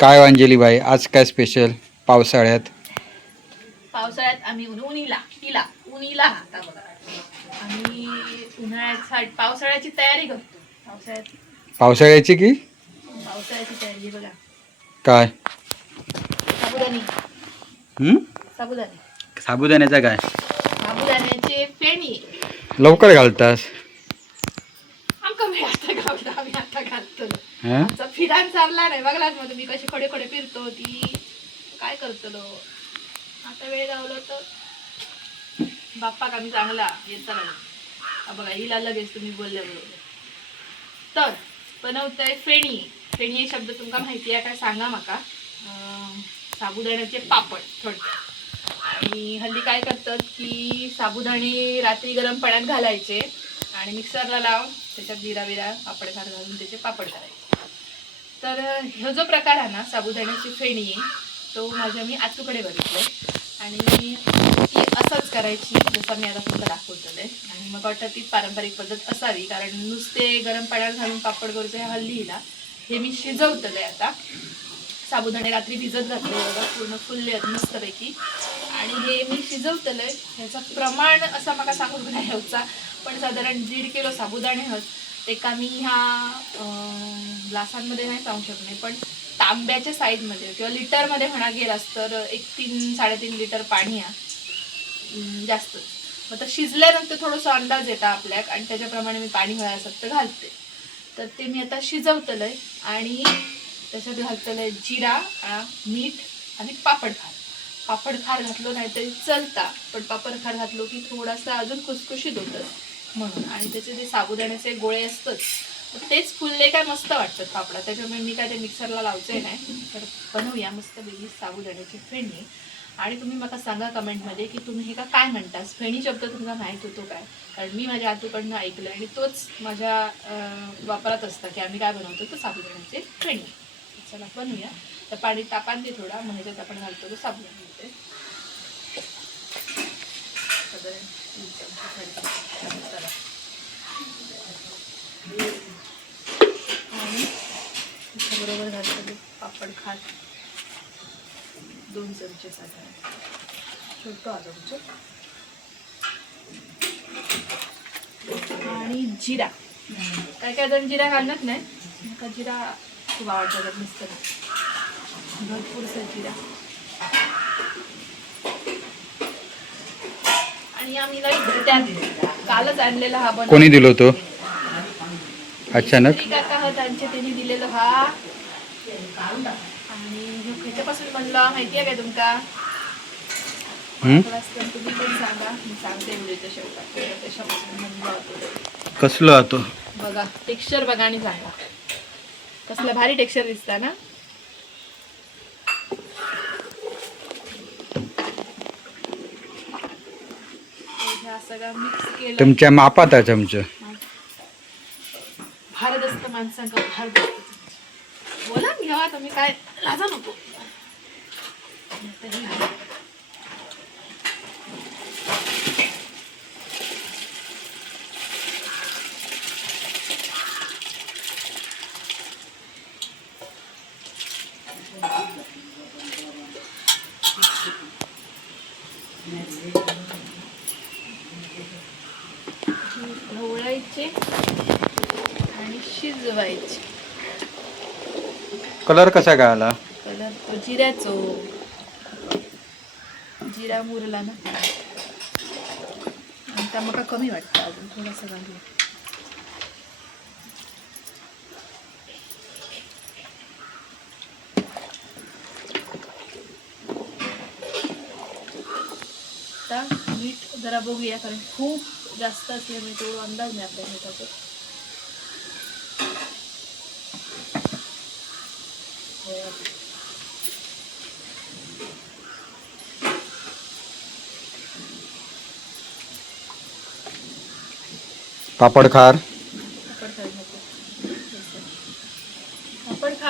काय अंजली बाई, आज काय स्पेशल पावसाळ्यात? पावसाळ्यात आम्ही उन्हीला आता बघा आम्ही उन्हाळ्यात पावसाळ्याची तयारी करतो. पावसाळ्याची की पावसाळ्याची तयारी बघा. काय? साबुदाणे हम्म? साबुदाणे साबुदाण्याचा काय? साबुदाण्याचे फेणी लवकर घालतास? आमका मी आता घालतो, आम्ही आता घालतो. हं? आमचा फिरान चालला नाही बघलाच मग तुम्ही कशी खडे खडे फिरतो ती काय करतलो. आता वेळ गावलो तर बाप्पा का मी चांगला येत बघा हिला लगेच तुम्ही बोलल्याबरोबर. तर बनवतंय फेणी. फेणी हे शब्द तुमका माहिती आहे काय सांगा माका. साबुदाण्याचे पापड थोडक्यात. आणि हल्ली काय करतात की साबुदाणे रात्री गरम पाण्यात घालायचे आणि मिक्सरला लावून त्याच्यात जिरा बिरा पापड खार घालून त्याचे पापड करायचे. तर हा जो प्रकार आहे ना साबुदाण्याची फेणी आहे तो माझ्या मी आतूकडे बघितलाय आणि ती असंच करायची जसं मी आता तुम्हाला दाखवतोय. आणि मग वाटतं ती पारंपरिक पद्धत असावी कारण नुसते गरम पाण्यात घालून पापड करतो ह्या हल्लीला. हे मी शिजवतलंय आता. साबुदाणे रात्री भिजत घातले बघा पूर्ण फुलले मस्तपैकी आणि हे मी शिजवतलंय. ह्याचं प्रमाण असं मला सांगू नाही ह्याचा पण साधारण 1.5 किलो साबुदाणे हत ते का मी ग्लासांमध्ये नाही सांगू शकणे पण तांब्याच्या साईजमध्ये किंवा लिटरमध्ये म्हणा गेलास तर 3-3.5 लिटर पाणी आहे जास्त. मग तर शिजल्यानंतर थोडंसं अंदाज येता आपल्याक आणि त्याच्याप्रमाणे मी पाणी घालायचं घालते. तर ते मी आता शिजवतलंय आणि त्याच्यात घालतलंय जिरा, मीठ आणि पापड खार घातलो नाही तरी चलता पण पापड खार घातलो की थोडासा अजून खुसखुशीत होतं म्हणून. आणि त्याचे जे साबुदाण्याचे गोळे असतात तेच फुलले काय मस्त वाटतात पापडा. त्याच्यामुळे मी काय ते मिक्सरला लावचे नाही. तर बनवूया मस्त वेगळी साबुदाण्याची फेणी. आणि तुम्ही मला सांगा कमेंटमध्ये की तुम्ही हे काय म्हणतास. फेणी शब्द तुम्हाला माहीत होतो काय? कारण मी माझ्या आतूकडनं ऐकलं आणि तोच माझ्या वापरात असतं की आम्ही काय बनवतो तर साबुदाण्याचे फेणी. चला बनवूया. तर पाणी तापान दे थोडा मग ह्याच्यात आपण घालतो तो साबुदाणे. आणि बरोबर घालतो पापड खार 2 चमचे साधारण छोटो चमचा आणि जिरा. काय जण जिरा घालत नाही का जिरा खूप आवडतं मस्त भरपूरसा जिरा. आणि आम्ही त्यात कालच आणलेला हा बनव. कोणी दिलो तो अचानक? काका त्यांचे त्यांनी दिलेलं हा. आणि ह्याच्यापासून म्हणलं माहिती आहे काय तुमका? तुम्ही पण सांगा मी सांगते एवढे त्याच्यापासून म्हणलं कसलो होतो बघा. टेक्स्चर बघा आणि सांगा कसलं भारी टेक्स्चर दिसता ना. सगळं मिक्स केलं तुमच्या मापात आहे चमचं. भारत असतं माणसांका भारत असतं. बोला घ्यावा तुम्ही काय लाजा नको. ढवळायचे आणि शिजवायचे. कलर कसा काय आला? कलर तो जिऱ्याचो. जिरा मुरला ना आणि त्या मका कमी वाटतं अजून थोडासा घालूया. आता मीठ जरा बघूया कारण खूप जास्त असल्यामुळे तो अंदाज नाही आपल्या मिठाचा. पापड खार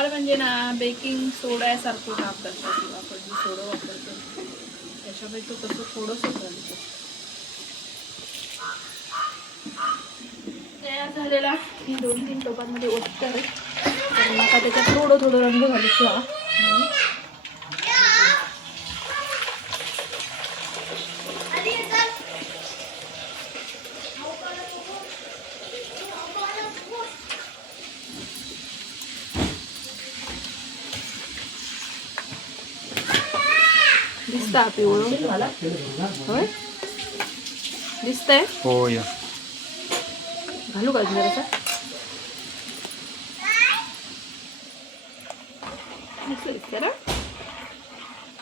म्हणजे ना बेकिंग सोडा सारखं काम करतात. आपण जो सोडा वापरतो त्याच्यामुळे तो कसं थोडंसं घालतो. तयार झालेला मी 2-3 टोपांमध्ये ओतते. तर मला त्याच्यात थोडं रंग घालूचा दिसता पिवळं होय दिसतंय. होय. घालू का जरासा मस्त दिसतंय ना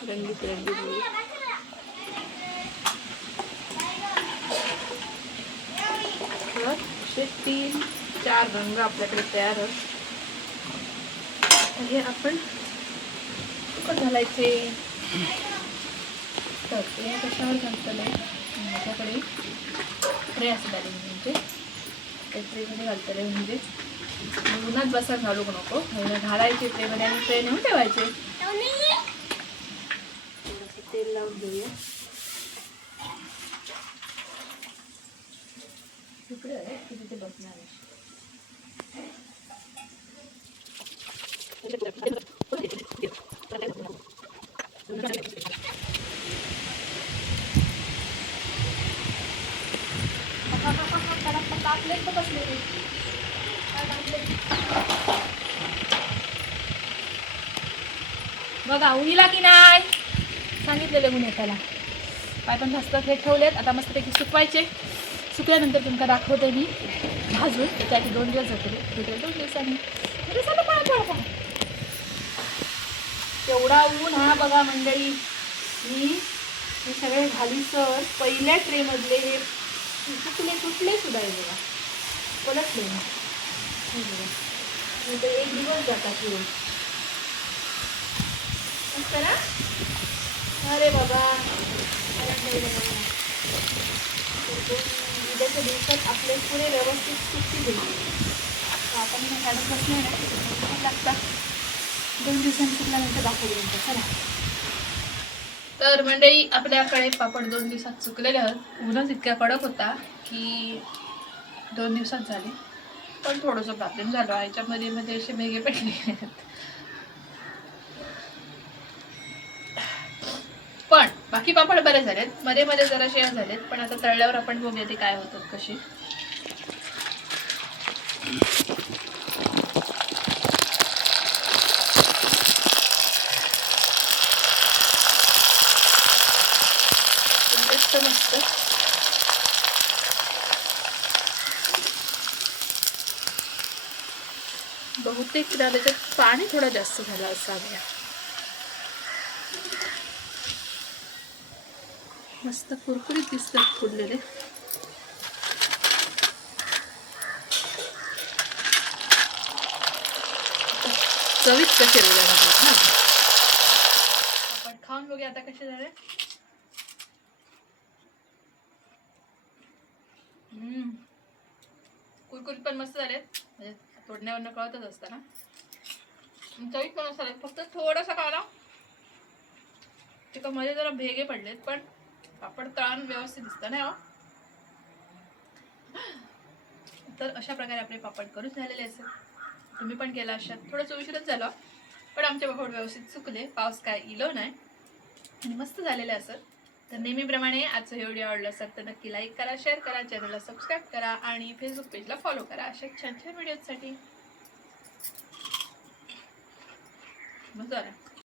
रंगीत रंगीत. असे 3-4 रंग आपल्याकडे तयार आहेत. हे आपण कसं घालायचे तर हे कशावर घालतलं माझ्याकडे ट्रे असं झाले म्हणजे त्या ट्रेमध्ये घालतले म्हणजे उन्हात बसा घालू नको घालायचे ट्रेमध्ये आणि ट्रे नेऊन ठेवायचे. थोडंसं तेल लावून घेऊया. तिकडे आहे की तिथे बसणार आहे. बघा उन्हीला की नाही सांगितलेलं गुन्हे त्याला पाय पण जास्त थेट ठेवलेत. आता मस्तपैकी सुकवायचे. सुकल्यानंतर तुमका दाखवते मी भाजून. त्यासाठी 2 दिवस जातो 2 दिवसांनी तेवढा ऊन हा बघा मंडळी. मी हे सगळे घालीसर पहिल्या ट्रेमधले हे तुटले सुद्धा आहे बघा पलटले तर 1 दिवस जातात रोज ना. अरे बाबा उद्याच्या दिवसात आपले पुरे व्यवस्थित सुकतील. आपण काढत बसले ना लागतात 2 दिवसांनी सुकल्यानंतर दाखवू नंतर. चला तर मंडळी आपल्याकडे पापड 2 दिवसात सुकलेले आहेत. ऊनच इतक्या कडक होता की 2 दिवसात झाले पण थोडंसं प्रॉब्लेम झालं. ह्याच्यामध्ये मध्ये असे भेगे पडले पण बाकी पापड बरे झालेत. मध्ये मध्ये जरा शेअर झालेत पण आता तळल्यावर आपण बघूया ते काय होतात कसे. मस्त बहुतेक त्याच्यात पाणी थोडं जास्त झालं असावं. मस्त कुरकुरीत दिसतात फुललेले. चवीत कसे वेगळे ना आपण खाऊन बघूया आता कसे झाले. कुरकुरीत पण मस्त झाले म्हणजे तोडण्यावरनं कळतच असतं ना. चवीत पण मस्त झाले. फक्त थोडंसं खाला तिकडे मध्ये जरा भेगे पडलेत पण पापड तळण व्यवस्थित दिसतं ना. तर अशा प्रकारे आपले पापड करून झालेले असेल. तुम्ही पण केला अशा थोडंसं उशीरच झालं पण आमचे पापड व्यवस्थित सुकले. पाऊस काय इलो नाही आणि मस्त झालेले असेल. तर नेहमीप्रमाणे आजचा हे व्हिडिओ आवडला असेल तर नक्की लाईक करा, शेअर करा, चॅनलला सबस्क्राईब करा आणि फेसबुक पेजला फॉलो करा अशा छान छान व्हिडिओसाठी. मस्त झालं.